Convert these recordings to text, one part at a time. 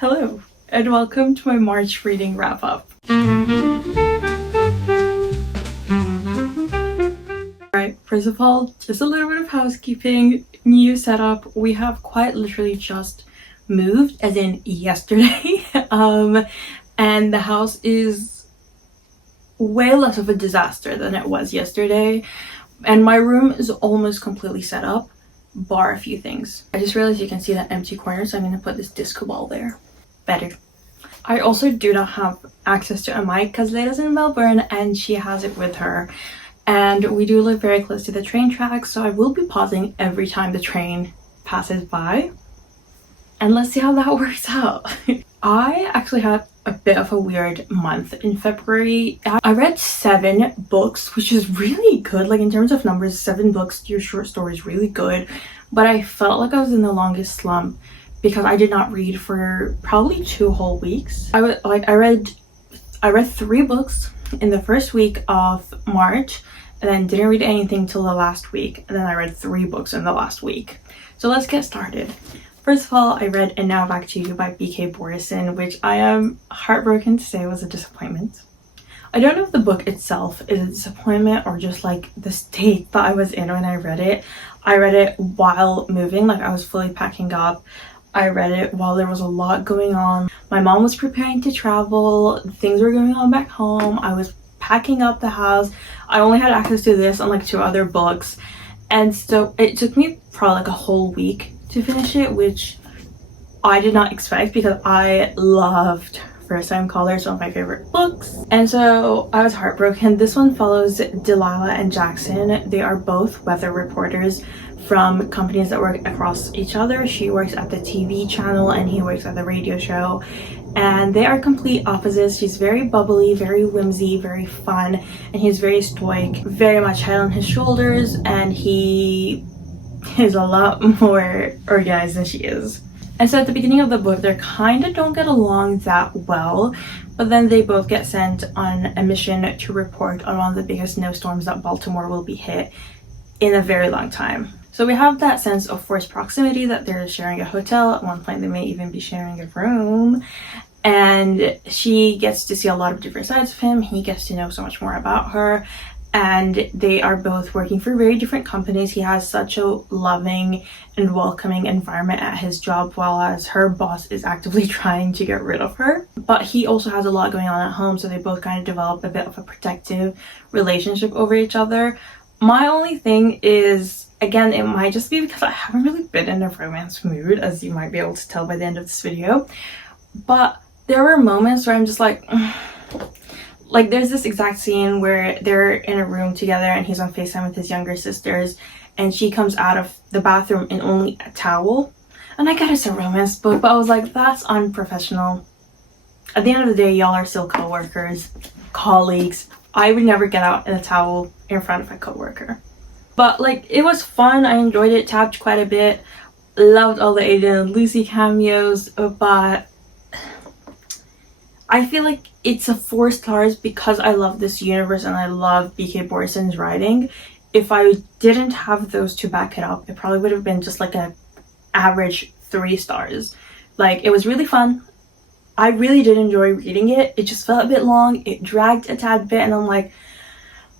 Hello, and welcome to my March reading wrap-up. Alright, first of all, just a little bit of housekeeping. New setup. We have quite literally just moved, as in yesterday. And the house is way less of a disaster than it was yesterday. And my room is almost completely set up, bar a few things. I just realized you can see that empty corner, so I'm going to put this disco ball there. Better. I also do not have access to a mic because Leila's in Melbourne and she has it with her. And we do live very close to the train tracks, so I will be pausing every time the train passes by. And let's see how that works out. I actually had a bit of a weird month in February. I read 7 books, which is really good. Like, in terms of numbers, 7 books, your short story is really good. But I felt like I was in the longest slump because I did not read for probably 2 whole weeks. I read 3 books in the first week of March, and then didn't read anything till the last week, and then I read 3 books in the last week. So let's get started. First of all, I read And Now Back to You by B.K. Borison, which I am heartbroken to say was a disappointment. I don't know if the book itself is a disappointment or just like the state that I was in when I read it. I read it while moving, like I was fully packing up. I read it while there was a lot going on. My mom was preparing to travel, things were going on back home. I was packing up the house. I only had access to this and like 2 other books. And so it took me probably like a whole week to finish it, which I did not expect because I loved First Time Callers, one of my favorite books. And so I was heartbroken. This one follows Delilah and Jackson. They are both weather reporters from companies that work across each other. She works at the TV channel and he works at the radio show. And they are complete opposites. She's very bubbly, very whimsy, very fun, and he's very stoic, very much head on his shoulders, and he is a lot more organized than she is. And so at the beginning of the book, they kind of don't get along that well, but then they both get sent on a mission to report on one of the biggest snowstorms that Baltimore will be hit in a very long time. So we have that sense of forced proximity, that they're sharing a hotel. At one point, they may even be sharing a room. And she gets to see a lot of different sides of him. He gets to know so much more about her. And they are both working for very different companies. He has such a loving and welcoming environment at his job, while as her boss is actively trying to get rid of her. But he also has a lot going on at home, so they both kind of develop a bit of a protective relationship over each other. My only thing is, again, it might just be because I haven't really been in a romance mood, as you might be able to tell by the end of this video. But there were moments where I'm just like there's this exact scene where they're in a room together and he's on FaceTime with his younger sisters, and she comes out of the bathroom in only a towel. And I get it's a romance book, but I was like, that's unprofessional. At the end of the day, y'all are still co-workers, colleagues. I would never get out in a towel in front of a co-worker. But like, it was fun. I enjoyed it, tapped quite a bit. Loved all the Aiden and Lucy cameos, but I feel like it's a 4 stars because I love this universe and I love B.K. Borison's writing. If I didn't have those to back it up, it probably would have been just like an average 3 stars. Like, it was really fun. I really did enjoy reading it. It just felt a bit long. It dragged a tad bit, and I'm like,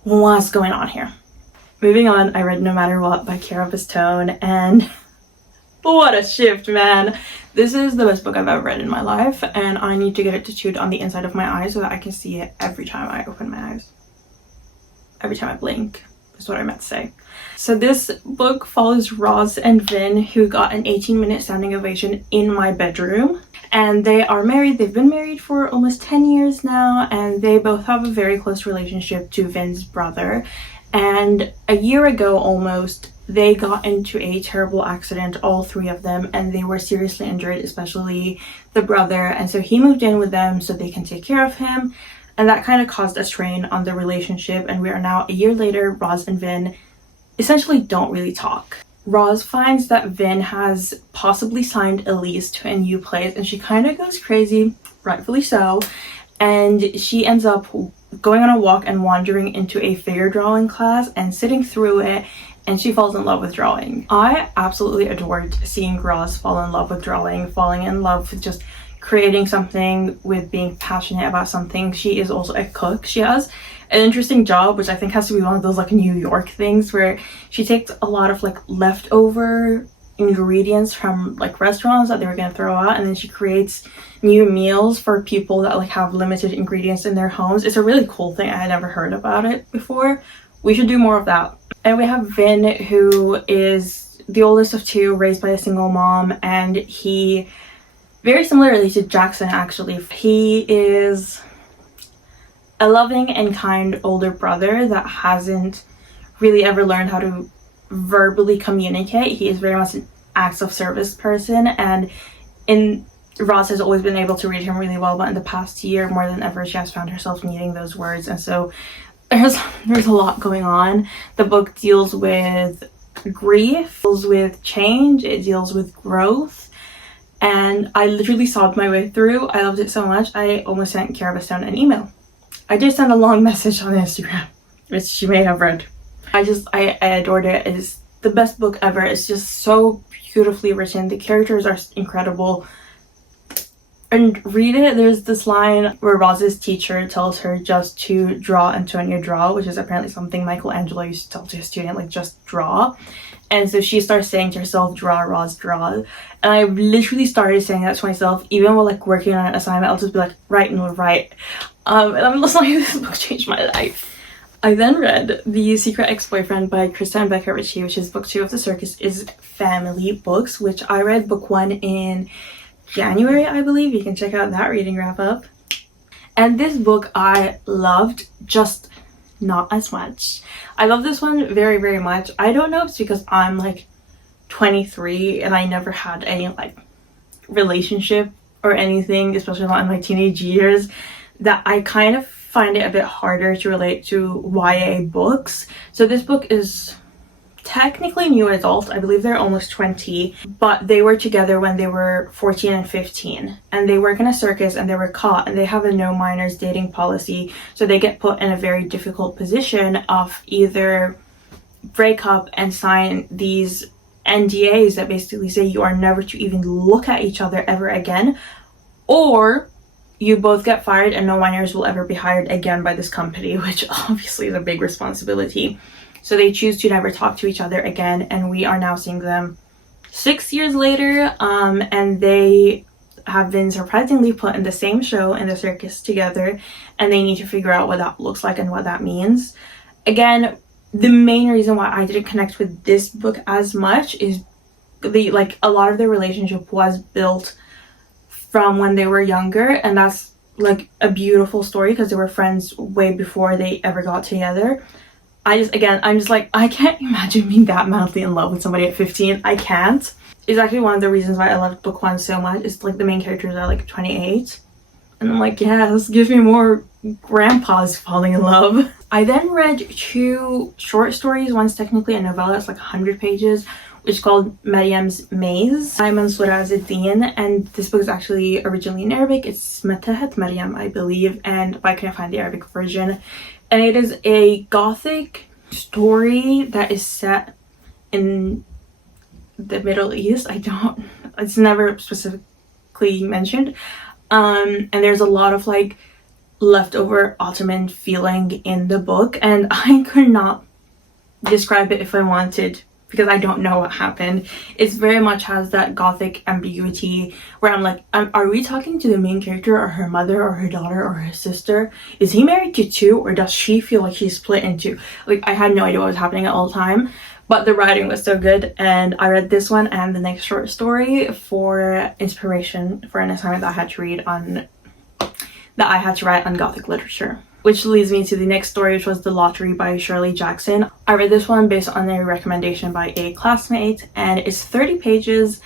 what's going on here? Moving on, I read No Matter What by Kara Bastone, and what a shift, man. This is the best book I've ever read in my life, and I need to get it tattooed on the inside of my eye so that I can see it every time I open my eyes. Every time I blink, is what I meant to say. So this book follows Roz and Vin, who got an 18-minute standing ovation in my bedroom. And they are married. They've been married for almost 10 years now, and they both have a very close relationship to Vin's brother. And a year ago almost, they got into a terrible accident, all 3 of them, and they were seriously injured, especially the brother. And so he moved in with them so they can take care of him, and that kind of caused a strain on the relationship. And we are now a year later. Roz and Vin essentially don't really talk. Roz finds that Vin has possibly signed a lease to a new place, and she kind of goes crazy, rightfully so, and she ends up going on a walk and wandering into a figure drawing class and sitting through it, and she falls in love with drawing. I absolutely adored seeing Roz fall in love with drawing, falling in love with just creating something with being passionate about something. She is also a cook. She has an interesting job, which I think has to be one of those like New York things where she takes a lot of like leftover ingredients from like restaurants that they were gonna throw out, and then she creates new meals for people that like have limited ingredients in their homes. It's a really cool thing. I had never heard about it before. We should do more of that. And we have Vin, who is the oldest of two, raised by a single mom, and he, very similarly to Jackson actually, he is a loving and kind older brother that hasn't really ever learned how to verbally communicate. He is very much an acts of service person, and Roz has always been able to read him really well, but in the past year more than ever she has found herself needing those words, and so there's a lot going on. The book deals with grief, deals with change, it deals with growth, and I literally sobbed my way through. I loved it so much I almost sent Kiara Stone an email. I did send a long message on Instagram, which she may have read. I adored it. It's the best book ever. It's just so beautifully written. The characters are incredible. And read it. There's this line where Roz's teacher tells her just to draw, Antonia, draw, which is apparently something Michelangelo used to tell to his student, like just draw. And so she starts saying to herself, draw, Roz, draw. And I literally started saying that to myself, even while like working on an assignment. I'll just be like, write, Nour, write. And I'm just like, this book changed my life. I then read The Secret Ex-Boyfriend by Krista and Becca Ritchie, which is book 2 of the Circus is Family books, which I read book 1 in January, I believe. You can check out that reading wrap up. And this book I loved, just not as much. I love this one very, very much. I don't know if it's because I'm like 23 and I never had any like relationship or anything, especially not in my teenage years, that I kind of find it a bit harder to relate to YA books. So this book is technically new adult. I believe they're almost 20, but they were together when they were 14 and 15, and they work in a circus and they were caught, and they have a no minors dating policy, so they get put in a very difficult position of either break up and sign these NDAs that basically say you are never to even look at each other ever again, or you both get fired and no minors will ever be hired again by this company, which obviously is a big responsibility. So they choose to never talk to each other again, and we are now seeing them 6 years later, and they have been surprisingly put in the same show in the circus together, and they need to figure out what that looks like and what that means. Again, the main reason why I didn't connect with this book as much is a lot of their relationship was built from when they were younger, and that's like a beautiful story because they were friends way before they ever got together. I'm just like, I can't imagine being that madly in love with somebody at 15. I can't. It's actually one of the reasons why I loved book 1 so much. It's like the main characters are like 28, and I'm like, yes, give me more grandpas falling in love. I then read 2 short stories. One's technically a novella, it's like 100 pages, which is called Mariam's Maze by Mansoura Azzeddine, and this book is actually originally in Arabic. It's Matahat Mariam, I believe, and I couldn't find the Arabic version. And it is a gothic story that is set in the Middle East. It's never specifically mentioned. And there's a lot of like leftover Ottoman feeling in the book, and I could not describe it if I wanted, because I don't know what happened. It very much has that gothic ambiguity where I'm like, are we talking to the main character or her mother or her daughter or her sister? Is he married to 2, or does she feel like she's split in 2? Like, I had no idea what was happening at all the time, but the writing was so good, and I read this one and the next short story for inspiration for an assignment that I had to write on gothic literature. Which leads me to the next story, which was The Lottery by Shirley Jackson. I read this one based on a recommendation by a classmate, and it's 30 pages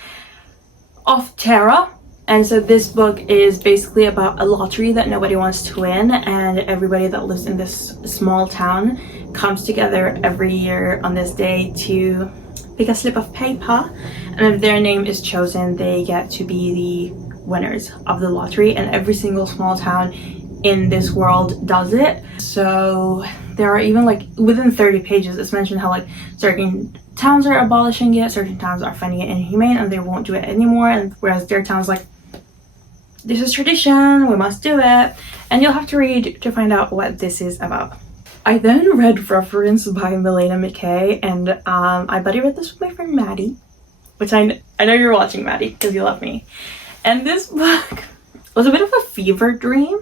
of terror. And so this book is basically about a lottery that nobody wants to win, and everybody that lives in this small town comes together every year on this day to pick a slip of paper, and if their name is chosen, they get to be the winners of the lottery. And every single small town in this world does it. So there are even like within 30 pages it's mentioned how like certain towns are abolishing it, certain towns are finding it inhumane and they won't do it anymore, and whereas their towns like, this is tradition, we must do it, and you'll have to read to find out what this is about. I then read Reference by Milena McKay, and I buddy read this with my friend Maddie, which I know you're watching, Maddie, because you love me. And this book was a bit of a fever dream.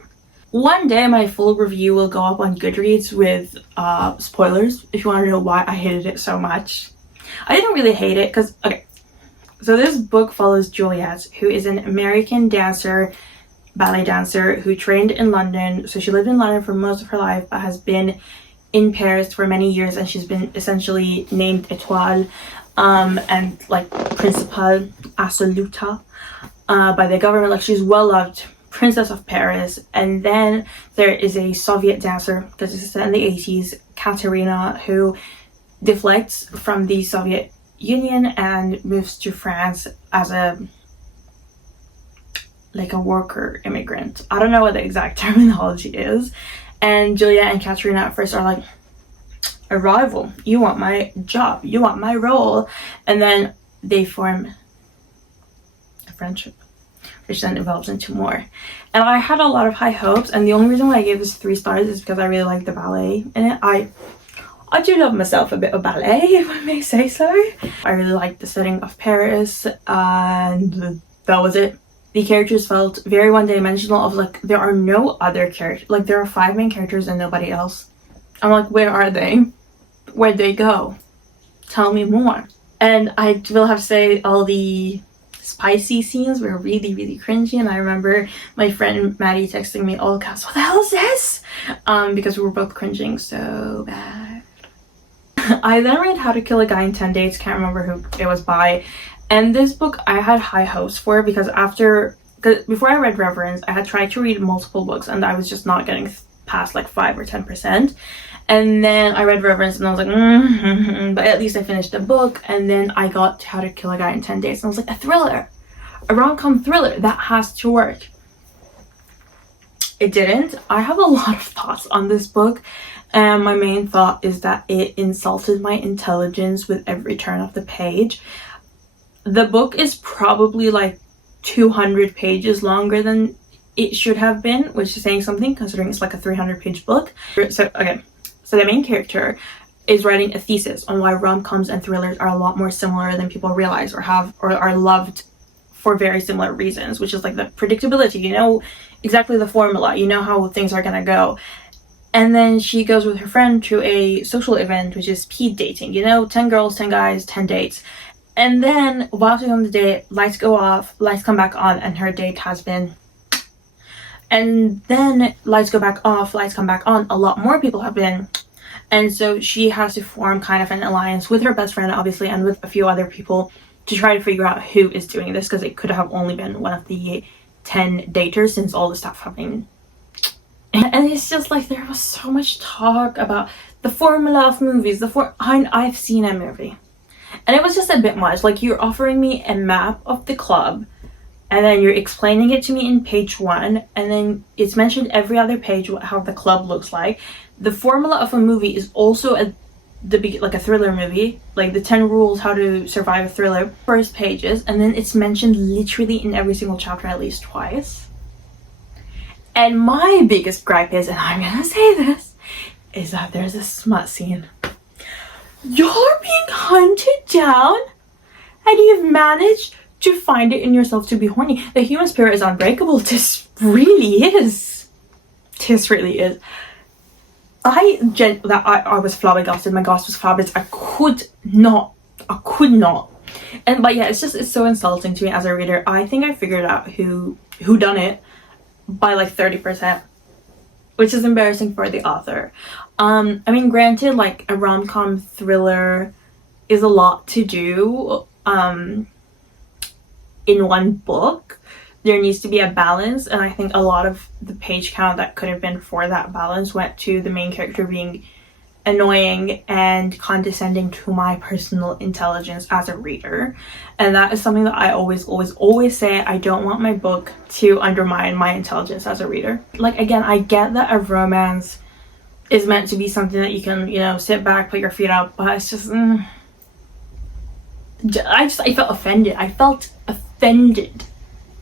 One day my full review will go up on Goodreads with spoilers if you want to know why I hated it so much. I didn't really hate it because, okay, so this book follows Juliet, who is an American dancer, ballet dancer, who trained in London. So she lived in London for most of her life, but has been in Paris for many years, and she's been essentially named Étoile and like Principal Assoluta by the government. Like, she's well loved Princess of Paris. And then there is a Soviet dancer, because this is set in the 80s, Katerina, who deflects from the Soviet Union and moves to France as a worker immigrant. I don't know what the exact terminology is. And Julia and Katerina at first are like, a rival, you want my job, you want my role. And then they form a friendship, which then evolves into more. And I had a lot of high hopes, and the only reason why I gave this 3 stars is because I really like the ballet in it. I do love myself a bit of ballet, if I may say so. I really liked the setting of Paris, and that was it. The characters felt very one-dimensional, of like, there are no other characters. Like, there are 5 main characters and nobody else. I'm like, where are they? Where'd they go? Tell me more. And I will have to say, all the spicy scenes were really, really cringy. And I remember my friend Maddie texting me all caps, what the hell is this? Because we were both cringing so bad. I then read How to Kill a Guy in 10 Days, can't remember who it was by. And this book I had high hopes for, because before I read Reverence, I had tried to read multiple books and I was just not getting past like 5 or 10%. And then I read Reverence and I was like, but at least I finished the book. And then I got to How to Kill a Guy in 10 Days and I was like, a thriller, a rom-com thriller, that has to work. It didn't. I have a lot of thoughts on this book. And my main thought is that it insulted my intelligence with every turn of the page. The book is probably like 200 pages longer than it should have been, which is saying something considering it's like a 300-page book. So the main character is writing a thesis on why rom-coms and thrillers are a lot more similar than people realize, or are loved for very similar reasons, which is like the predictability. You know exactly the formula, you know how things are gonna go. And then she goes with her friend to a social event, which is speed dating. 10 girls, 10 guys, 10 dates. And then while she's on the date, lights go off, lights come back on, and her date has been. And then lights go back off, lights come back on, a lot more people have been. And so she has to form kind of an alliance with her best friend, obviously, and with a few other people to try to figure out who is doing this, because it could have only been one of the 10 daters, since all the stuff happening. And it's just like, there was so much talk about the formula of movies. I've seen a movie, and it was just a bit much. Like, you're offering me a map of the club, and then you're explaining it to me in page 1, and then it's mentioned every other page how the club looks like. The formula of a movie is also like a thriller movie, like the 10 rules how to survive a thriller, first pages, and then it's mentioned literally in every single chapter at least twice. And my biggest gripe is, and I'm gonna say this, is that there's a smut scene. You're being hunted down, and you've managed to find it in yourself to be horny. The human spirit is unbreakable. This really is. This really is. I was flabbergasted. My gosh, was flabbergasted. I could not. But yeah, it's so insulting to me as a reader. I think I figured out who done it by like 30%, which is embarrassing for the author. I mean, granted, like, a rom-com thriller is a lot to do in one book. There needs to be a balance, and I think a lot of the page count that could have been for that balance went to the main character being annoying and condescending to my personal intelligence as a reader. And that is something that I always say. I don't want my book to undermine my intelligence as a reader. Like, again, I get that a romance is meant to be something that you can, sit back, put your feet up, but it's just I felt offended. I felt offended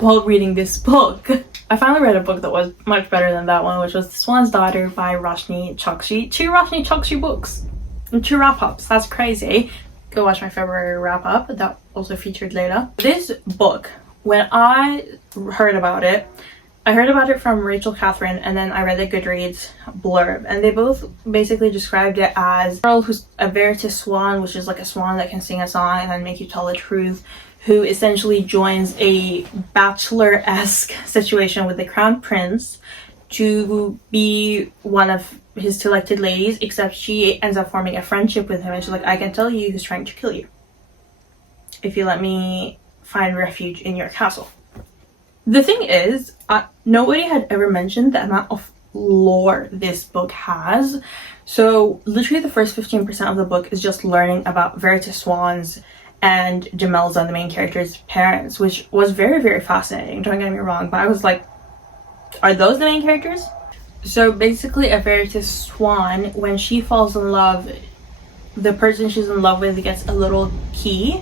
while reading this book. I finally read a book that was much better than that one, which was The Swan's Daughter by Roshni Chokshi. 2 Roshni Chokshi books and 2 wrap-ups. That's crazy. Go watch my February wrap-up. That also featured Layla. This book, when I heard about it, I heard about it from Rachel Catherine, and then I read the Goodreads blurb, and they both basically described it as a girl who's a veritas swan, which is like a swan that can sing a song and then make you tell the truth, who essentially joins a bachelor-esque situation with the crown prince to be one of his selected ladies, except she ends up forming a friendship with him, and she's like, I can tell you who's trying to kill you if you let me find refuge in your castle. The thing is, nobody had ever mentioned the amount of lore this book has. So literally the first 15% of the book is just learning about veritas swans and Jamelza, the main character's parents, which was very, very fascinating. Don't get me wrong, but I was like, are those the main characters? So basically a veritas swan, when she falls in love, the person she's in love with gets a little key,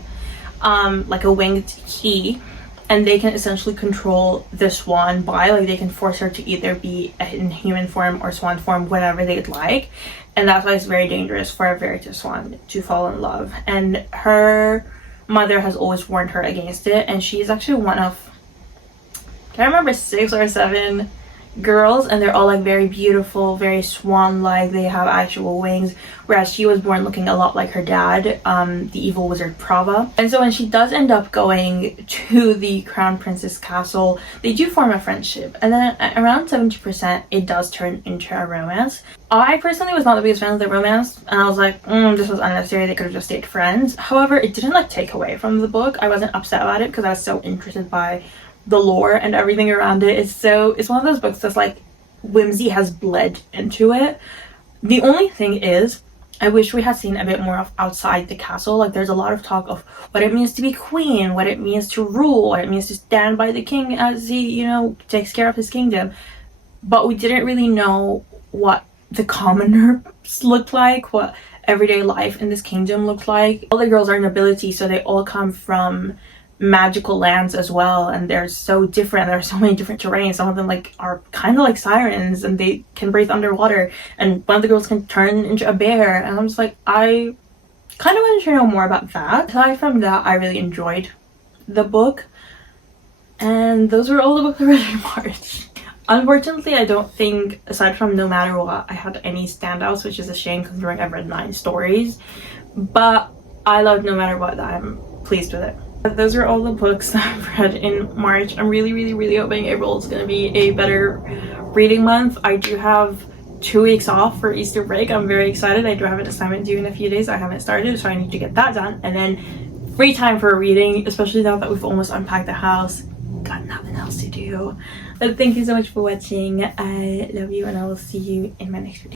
like a winged key, and they can essentially control the swan by, like, they can force her to either be in human form or swan form, whatever they'd like. And that's why it's very dangerous for a veritas swan to fall in love. And her mother has always warned her against it, and she's actually one of, I can't remember, 6 or 7 girls, and they're all like very beautiful, very swan-like. They have actual wings, whereas she was born looking a lot like her dad, the evil wizard Prava. And so when she does end up going to the crown prince's castle, they do form a friendship, and then at around 70% it does turn into a romance. I personally was not the biggest fan of the romance, and I was like, this was unnecessary, they could have just stayed friends. However, it didn't like take away from the book. I wasn't upset about it because I was so interested by the lore and everything around it. It's one of those books that's like whimsy has bled into it. The only thing is, I wish we had seen a bit more of outside the castle. Like, there's a lot of talk of what it means to be queen, what it means to rule, what it means to stand by the king as he, you know, takes care of his kingdom, but we didn't really know what the commoners looked like, what everyday life in this kingdom looked like. All the girls are nobility, so they all come from magical lands as well, and they're so different. There are so many different terrains. Some of them like are kind of like sirens, and they can breathe underwater, and one of the girls can turn into a bear, and I'm just like, I kind of wanted to know more about that. Aside from that, I really enjoyed the book, and those were all the books I read in March. Unfortunately, I don't think, aside from No Matter What, I had any standouts, which is a shame considering I've read 9 stories, but I loved No Matter What. I'm pleased with it. Those are all the books that I've read in March. I'm really hoping April is going to be a better reading month. I do have 2 weeks off for Easter break. I'm very excited. I do have an assignment due in a few days. I haven't started, so I need to get that done. And then free time for reading, especially now that we've almost unpacked the house. Got nothing else to do. But thank you so much for watching. I love you, and I will see you in my next video.